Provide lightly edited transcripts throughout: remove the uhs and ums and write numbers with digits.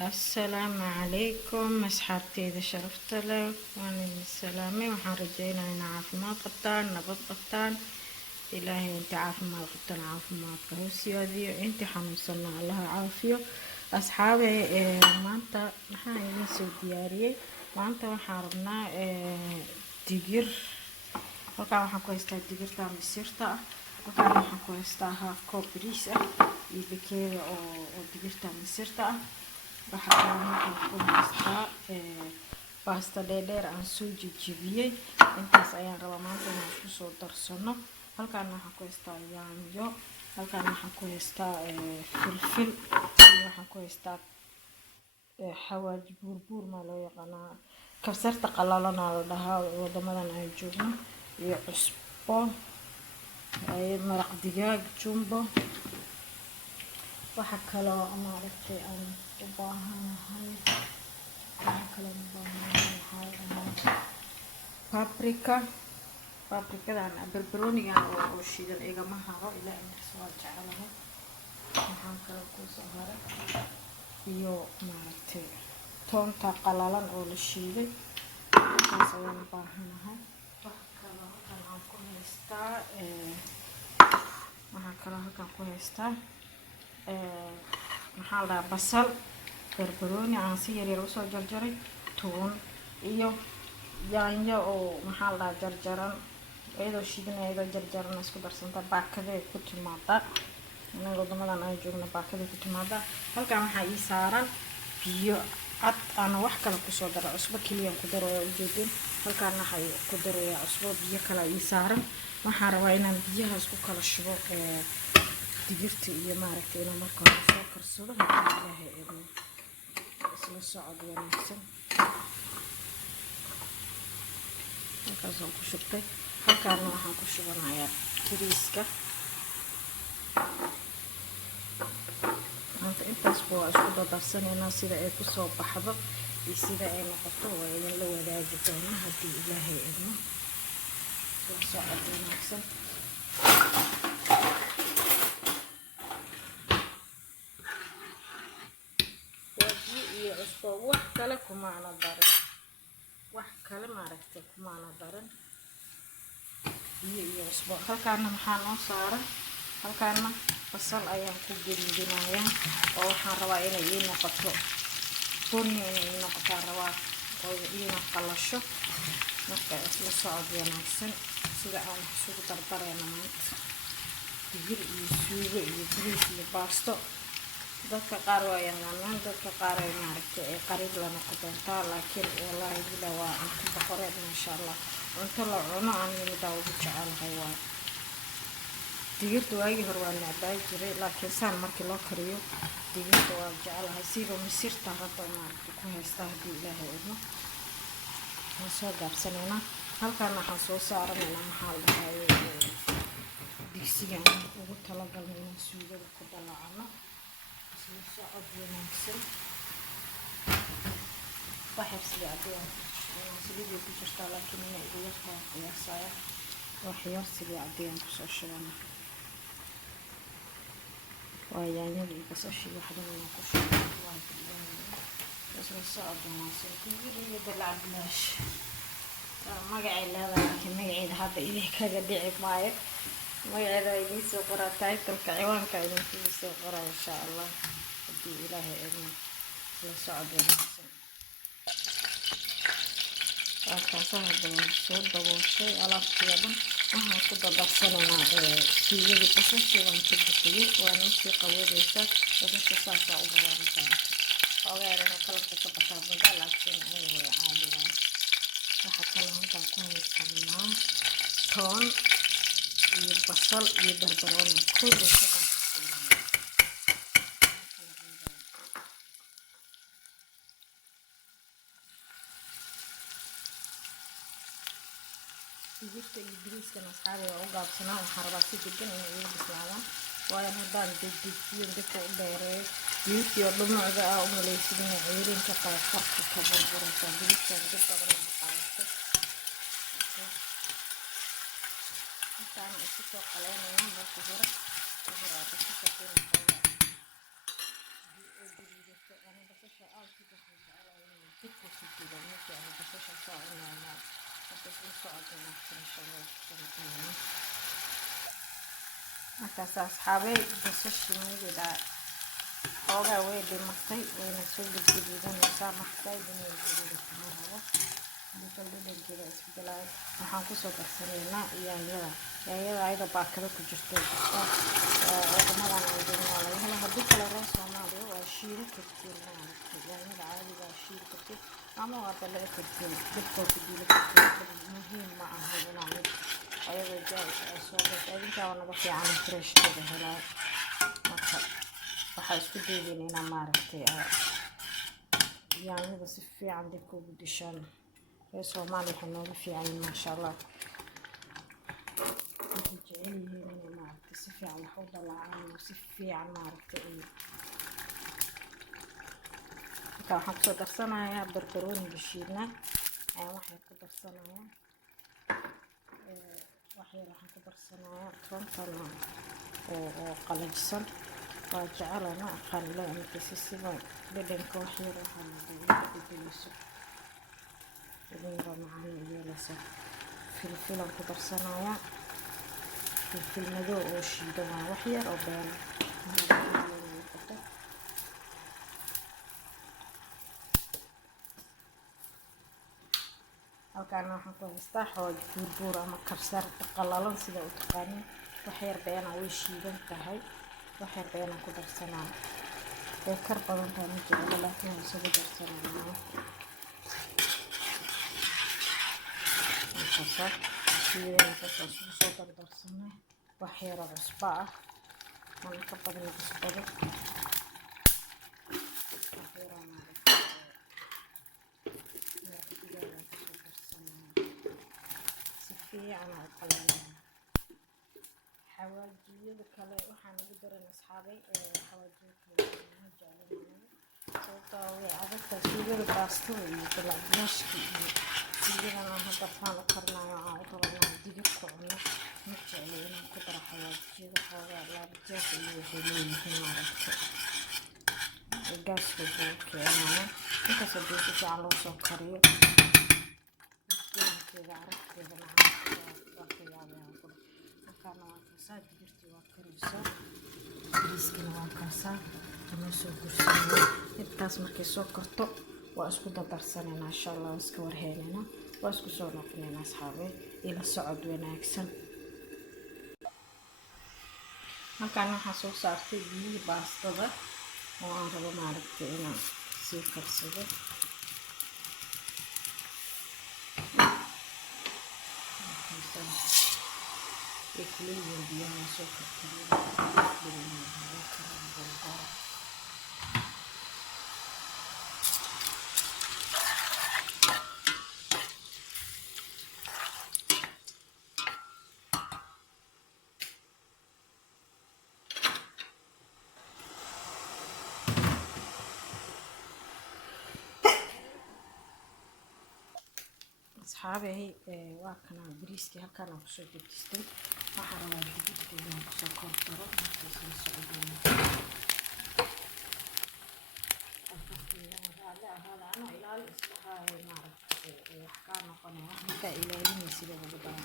السلام عليكم أصحابتي إذا شرفت له وأنا السلامة وحن رجينا إن عافمات قبطان نبض قبطان إلهي أنت عافمات قبطان عافمات كهوسي هذه أنت حنوصلنا الله عافية أصحابي ما أنت نحن نسوي دياري ما أنت وحاربنا ديجر halkaan waxaan ku haystaa digirta misirta halkaan waxaan ku haystaa haaf koob bariis iyo bakeeri oo digirta misirta waxa kale waxaan ku haystaa basta dheer aan soo jijibiyay intaas ayaan rabaa maanta inaan isku soo darsano halkaan waxaan ku haystaa yaanyo halkaan waxaan ku haystaa filfil iyo waxaan ku haystaa xawaaj buurbuur ma loo yaqaanaa kabsarta qalalan la dhahaa wadamadan aan joogno iyo cusbo ay maraq digaag jumbo waxa kale oo maaragtay aan u baahanahay paprikadan barbaroonigan oo shiidan igama haro ilaa intaas waa jecelahay waxaan kale ku soo haray iyo maaragtay toonta qalalan oo la shiiday taas ayaan u baahanahay waxaan kaloo halkaan ku haystaa maxaa la dhahaa basal barbarooni aan si yaryar usoo jarjaray tuun iyo yaanyo oo maxaa la dhahaa jarjaran iyadoo shiidan iyadoo jarjaran isku darsanta baakaday ku timaada anaga wadamadan aan joogno baakaday ku timaada halkaan waxaa ii saaran biyo cad aan wax kale kusoo daro cusbo kaliya ku daro oo ujeedin halkaan waxay ku daroyaa cusbo biyo kale ii saaran waxaan rabaa inaan biyaha isku kala shubo digirta iyo maaragtay inaan marka hore soo karsado haddii ilaahay idmo isla socod wanaagsan halkaasaan ku shubtay halkaana waxaan ku shubanayaa bariiska maanta intaas waa isku dardarsanaynaa sida ay kusoo baxdo iyo sida ay noqoto waa idin la wadaagi doonaa haddii ilaahay idmo isla socod wanaagsan iyo cusbo wax kale kumaana darin wax kale maaragtay kumaana darin iyo cusbo halkaana maxaa noo saaran halkaana basal ayaan ku gelinayaa oo waxaan rabaa inay ii noqoto bunni inay ii noqotaan rabaa oo iina qalasho marka isla socod wanaagsan sida aan isugu dardarayna maanta digir iyo suugo iyo bariis iyo baasto dadka qaar waa yaqaanaan dadka qaar ay maaragtay ay qariib la noqon doontaa laakiin wallaahi bila waa cunto boqoreed maasha allah cunto la cuno aan middaa ugu jecelahay waa digirta waagii hore waa necbaa jiray laakiin saan markii loo kariyo digirta waa jecelahay siiba misirta hadda maaragtay ku haystaa haddii ilaahay idmo waan soo gaabsanaynaa halkaan waxaan soo saaranaynaa maxaa la dhahaye digsigan ugu talagalna inaan suugada ku dalaacano isla socod wanaagsan waxyar siliicadiyaan saliiday ku jirtaa laakiin inay igu yartaa qiyaasaya waxyar siliicadiyaan kusoo shubana waa yaanyada iyo basashii waxdan inaan ku shubo isla socod wanaagsan digir iyo dalac bilaash magacay leedahay laakiin magaceeda hadda idinkaga dhici maayo magaceeda waa idiin soo qoraa taytalka ciwaanka idinkugu soo qoraa insha allah haddii ilaahay idmo la socod wanaagsan halkaasa hadda waan soo dabooshay alaabtii oo dhan waxaan ku dardarsanaynaa suugadii basashii waan ka bixiyey waana usii qaboodaysaa basasha saasaa u rabaa masaanta ogaarana qalabka ka baxaa badaa laakiin aniga way caadiyaan waxa kale halkaan ku haysanaa toon iyo basal iyo barbarooni kulli shaqan ku siiranaa digirta iyo bariiskan asxaabi waa u gaabsanaa waxaan rabaa si degan inay igu bislaadaan waayo haddaan dedejiyo dadka u dheereeyo digirtii oo dhumucda ah umalaysid inay ceyrinka qaba farka ka burburaysaa digirtan dib badan uga qaadatay intaan isu soo qaleynayna marka hore waxaan rabaa basasha inay xoogaa shiidan markii aan basasha soo cunayno markaas la socodina insha Allah subhanahu markaas asxaabay basasha midida xoogaa way dhimatay wayna soo gudbidinaysaa markay inay gudbido kuma rabo marka dhadhankeeda isbeddelay waxaan kusoo darsanaynaa yaanyada ayada baakada ku jirto wadamadan aan joogno laga helo haddii kale reer Soomaaliya waa shiili kartiin maaragtay yaanyada caadiga ah shiili kartiin ama waa dalay kartiin dadka ku diili kartiin muhiim ma aha inaan ayada jaay soo gashay inta naga fiican fresh ka helaa marka waxaa isku daydeen inaan maaragtay yaanyada si fiican dibka ugu dishaan reer Soomaaliya waxay nooga fiican yihiin maasha Allah waxay jecel yihiin inay maaragtay si fiican wax u dalaacaan si fiican maaragtay marka waxaan kusoo darsanayaa barbarooni bishiidna ayaan wax yar ku darsanayaa wax yar waxaan ku darsanayaa toontan oo qalajisan waa jecelana aqaanla markii si siman dhadhanka wax yar waxaa lagu bedeliso dhadhanka macaan yeelaysa filfilan ku darsanayaa filfil madow oo shiidan waa wax yar oo been halkaan waxaan ku haystaa xooj buurbuur ama kabsar qalalan sida u taqaaniin wax yar been way shiidan tahay wax yar been ku darsanaa way kar badan tahay mid jecel laakiin way soo darsanaa kabsar shiidan kasoo darsanaa wax yar oo cusbo ah aan ka badan cusbada أنا أقلل حواجية كله وحنا نقدر نسحبه حواجية كله نجعلنا صوته وعادة تسويه الباستو يطلع مشكي سيدنا هذا فانا قرنا عطرنا دقيق كنا نجعلنا قدر حواجية حواجية لا بتجاه اللي يحلين هنا عرفت الجاس بيجوك أنا أنت سبيتي في على سكرية كذا عرفت كذا كانوا كاسات جرتي وكريسة بريسكنا وكاسة كنوسو كرسي التاس مركي سكرتو واسكو دبرسنا إن شاء الله واسكو ورهينا واسكو صورنا فينا أصحابي إلى الصعود وناكسن ما كانوا حسوا صارتي بي باسطة وأنا ربما معرفت إنا سيكر سيدي كل يوم بيها سكر كبير بالماء وكرم بالغرق أصحابي واكنا بريسكي هكذا وصل دكتور وحرام الدكتور اللي وصل كورترو وصل السعودية هذا أنا إلى الإصلاح ما أعرف أحكام قناة حتى إلى المسجد وبدأنا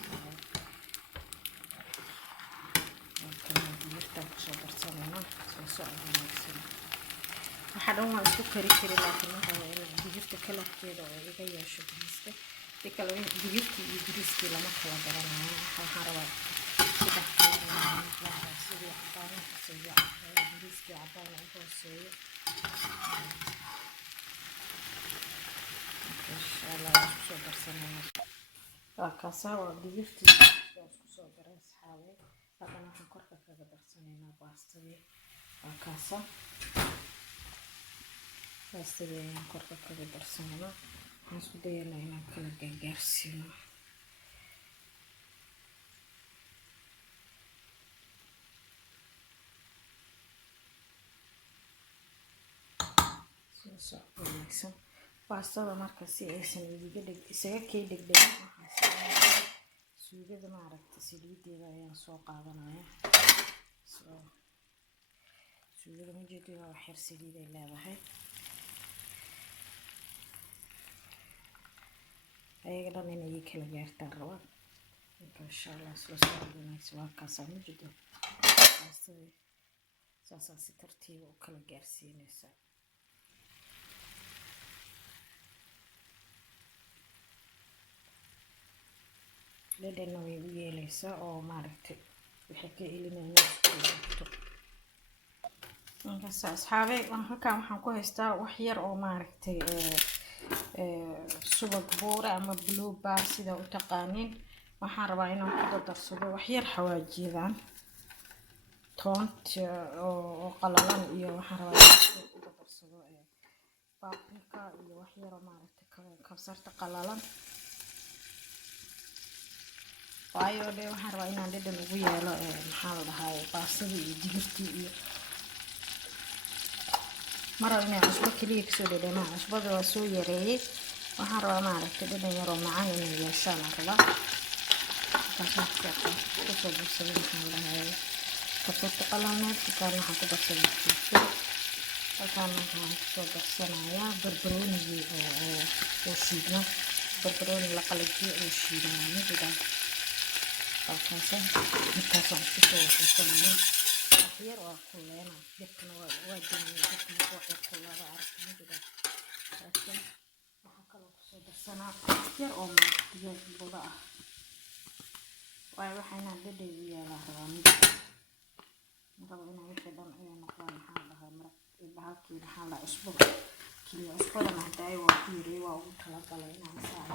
كنا بنرتب شجر سنة سعودية سنة وحرام السكري كري لكن هذا بيجت كلا كده ويجي يشوف مسك كلا بيجت يدرسك لما كلا درنا حرام سيدي عطانا سيدي بريسكي عطانا وسوي إن شاء الله شو درسنا كاسة وبيجتي شو درس حالي لكن إحنا كركة كذا درسنا باستوي كاسة باستوي كركة كذا درسنا نسبيا لنا كل جرسنا wanaagsan baastada marka si aysan isaga dhigdhigin waxaan suugada maaragtay saliideeda ayaan soo qaadanaya suugada majeedada wax yar saliid ay leedahay ayaga dhan inay kala gaartaan rabaa. insha Allah isla soo wanaagsan waa kaas aan jido saas si tartiib u kala gaarsiinaysa dhadhan way u yeelaysaa oo maaragtay waxay ka ilinayaan markaas asxaabay halkaan waxaan ku haystaa wax yar oo maaragtay subag buura ama blue bar sida u taqaaniin waxaan rabaa inaan ku darsado wax yar xawaajiyadan toonta oo qalalan iyo waxaan rabaa inaan ku darsado paprika iyo wax yar oo maaragtay kabsarta qalalan waayo waxaan rabaa inaan dhadhan ugu yeelo maxaa la dhahaa baastada iyo digirtii iyo mara inay cusbo kaliya kasoo dhadhamaan cusbada waa soo yareeyay waxaan rabaa maaragtay dhadhan yaroo macaan inay yeeshaan rabaa kasoo darsaday maxaa la dhahaa kabsarta qalaneed halkaan waxaan ku darsaday filfil halkaan waxaan kusoo darsanayaa barbaroonigii oo shiidna barbarooni la qalajiyo oo shiidana midida halkaasaan intaasaan kusoo waxaysanaya waxyar waa kulleena dabkana waa damiye dabkana waxyar kullaada aragta midida laakiin waxaa kaloo kusoo darsanaa yar oo digaag buda ah waayo waxaa inaan dhadhay u yeelaa rabaa midida maraba inaan wixii dhan ay noqdaan maxaa la dhahaa maraq bahalkii maxaa la cusbo keliya cusbadana hadaayo waa ku yiri waa ugu talagalay inaan saa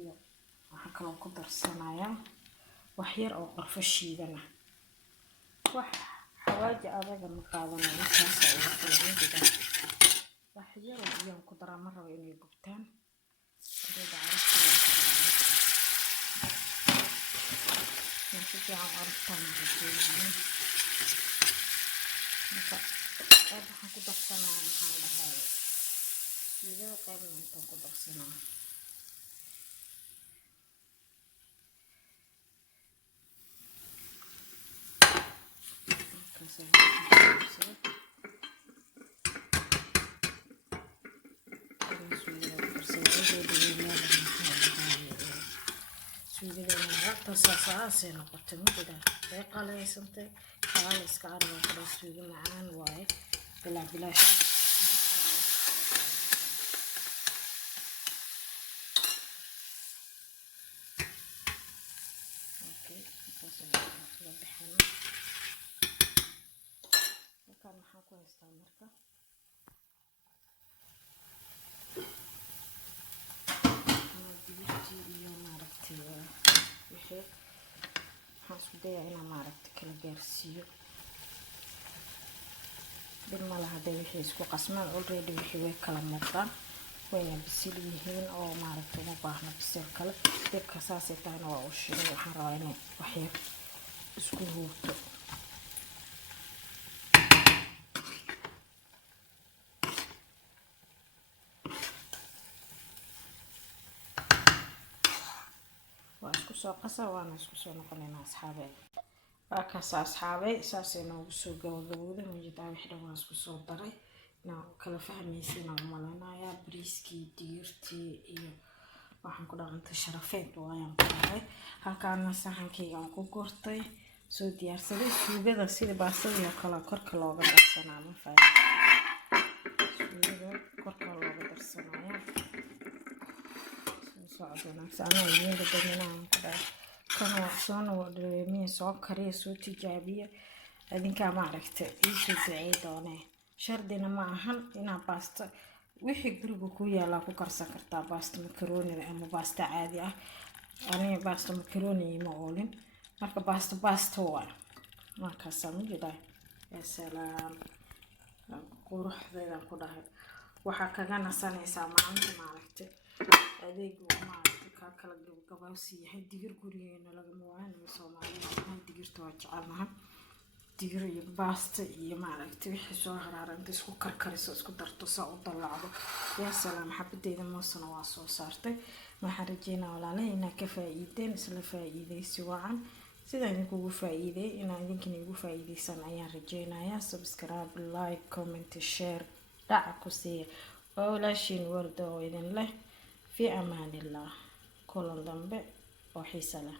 iyo waxaan kaloo ku darsanayaa wax yar oo qorfo shiidana wax xawaaji adaga ma qaadanayo intaasa ugu filan midida wax yar oo biyaan ku daraa ma rabo inay gubtaan adeega carabtayaan ka rabaa midida si fiican aragtaan rajeynaya marka qayb waxaan ku darsanaa maxaa la dhahaa shiidada qaybna intaan ku darsanaa saasay noqotay midida way qaleysantay xalaal iska arag kala suugo macaan waaye bilaash okay halkaan waxaan ku haystaa marka digirtii iyo maaragtay wixii waxaan isku dayaa inaan maaragtay kala gaarsiiyo dhib ma laha hadday wixii isku qasmaan already wixii way kala muuqdaan wayna bisil yihiin oo maaragtay uma baahna bisil kale dabka saasay tahayna waa u shiday waxaan rabaa inay waxyar isku huubto waa isku soo qasa waana isku soo noqonaynaa asxaabay waa kaas asxaabay saasay noogu soo gabagabowday majidaa wixii dhan waan isku soo daray inaan kala fahmaysa inaan umaleynayaa bariiskii digirtii iyo waxaan ku dhaqantay sharafeed waayaan ku dhahay halkaana saxankayga aan ku gurtay soo diyaarsaday suugada sida baastadii oo kale korka looga darsanaa ma fahmi suugada korka looga darsanaya socod wanaagsan anaa iyaga daminaan ku dhahay kana soona wadreemiya soo kariya soo tijaabiya adinkaa maaragtay iisoo ducey doonee shardina ma ahan inaa baasta wixii guriga ku yaalaa ku karsan kartaa baasta makaroni ama baasta caadi ah aniga baasta makaroni ma oolin marka baasta waa markaasaa ma jiraa yaa salaam quruxdeedaan ku dhahay waxaa kaga nasanaysaa maalinta maaragtay adeegu maaragtay kaa kala gabagabawsi yahay digir gurigeena lagama waanayo Soomaaliya digirta waa jecelnahay digir iyo baasta iyo maaragtay wixii soo haraara inta isku karkariso isku darto saa u dallacdo yaa salaam xabadeyda moosana waa soo saartay waxaan rajeynaa walaalahay inaa ka faa'iideen isla faa'iidaysi wacan sidaan idinkugu faa'iiday inaan idinkina igu faa'iidaysan ayaan rajeynayaa subscribe like comment share dhaca ku siiya waa walaashiin warda oo idin leh في أمان الله. كل ضمب وحيسله.